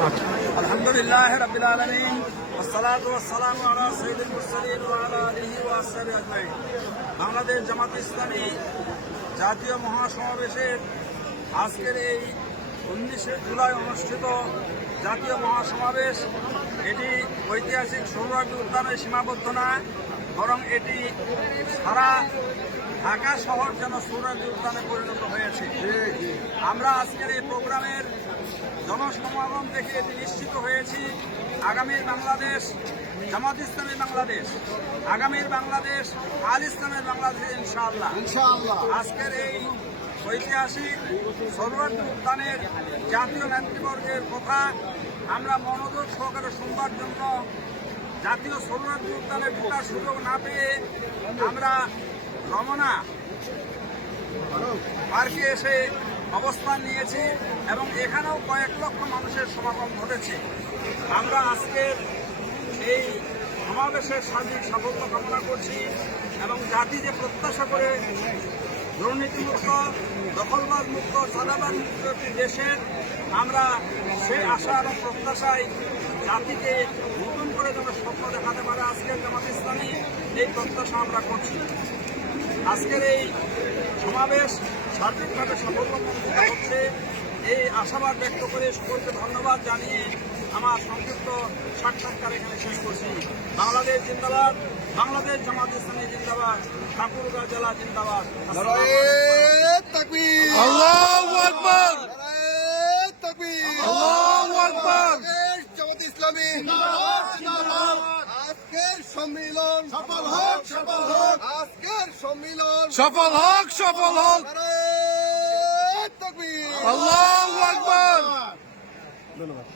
আলহামদুলিল্লাহ রাব্বিল আলামিন ওয়াসসালাতু ওয়াসসালামু আলা সাইয়্যিদিল মুরসালিন ওয়া আলা আলিহি ওয়া আসহাবিহি আজমাইন। বাংলাদেশ জামাত ইসলামী জাতীয় মহাসমাবেশের আজকের এই 19শে জুলাই অনুষ্ঠিত জাতীয় মহাসমাবেশ এটি ঐতিহাসিক সোহরাওয়ার্দী উদ্যানে সীমাবদ্ধ না, বরং এটি সারা ঢাকা শহর যেন সোহরাওয়ার্দী উদ্যানে পরিণত হয়েছে। আমরা আজকের এই প্রোগ্রামের জনসমাগম দেখে এটি নিশ্চিত হয়েছি আগামীর বাংলাদেশ জামাত ইসলামী বাংলাদেশ, আগামীর বাংলাদেশ আল ইসলামের বাংলাদেশ ইনশাআল্লাহ। আজকের এই ঐতিহাসিক সোহরাওয়ার্দী উদ্যানের জাতীয় নেতৃবর্গের কথা আমরা মনোযোগ সহকারে শুনবার জন্য জাতীয় সোহরাওয়ার্দী উদ্যানে ঢোকার সুযোগ না পেয়ে আমরা রমনা পার্কে এসে অবস্থান নিয়েছি এবং এখানেও কয়েক লক্ষ মানুষের সমাগম ঘটেছে। আমরা আজকের এই সমাবেশের সার্বিক সাফল্য কামনা করছি এবং জাতি যে প্রত্যাশা করে দুর্নীতিমুক্ত, দখলবাজ মুক্ত, চাঁদাবাজ মুক্ত একটি দেশের, আমরা সেই আশা এবং প্রত্যাশায় জাতিকে নতুন করে যেন স্বপ্ন দেখাতে পারে আজকের জামাত ইসলামী, এই প্রত্যাশা আমরা করছি। আজকের এই সমাবেশ সার্বিকভাবে সাফল্যমণ্ডিত হচ্ছে, এই আশাবাদ ব্যক্ত করে সকলকে ধন্যবাদ জানিয়ে আমার সংক্ষিপ্ত সাক্ষাৎকার এখানে শেষ করছি। বাংলাদেশ জিন্দাবাদ, বাংলাদেশ জামাত ইসলামী জিন্দাবাদ, ঠাকুরগাঁও জেলা জিন্দাবাদ। আল্লাহু আকবার, আল্লাহু আকবার। জামাত ইসলামী আজকের সম্মিলন সফল হোক, সফল হোক। আজকের সম্মিলন সফল হোক, সফল হোক। তাকবীর। আল্লাহু আকবার। ধন্যবাদ।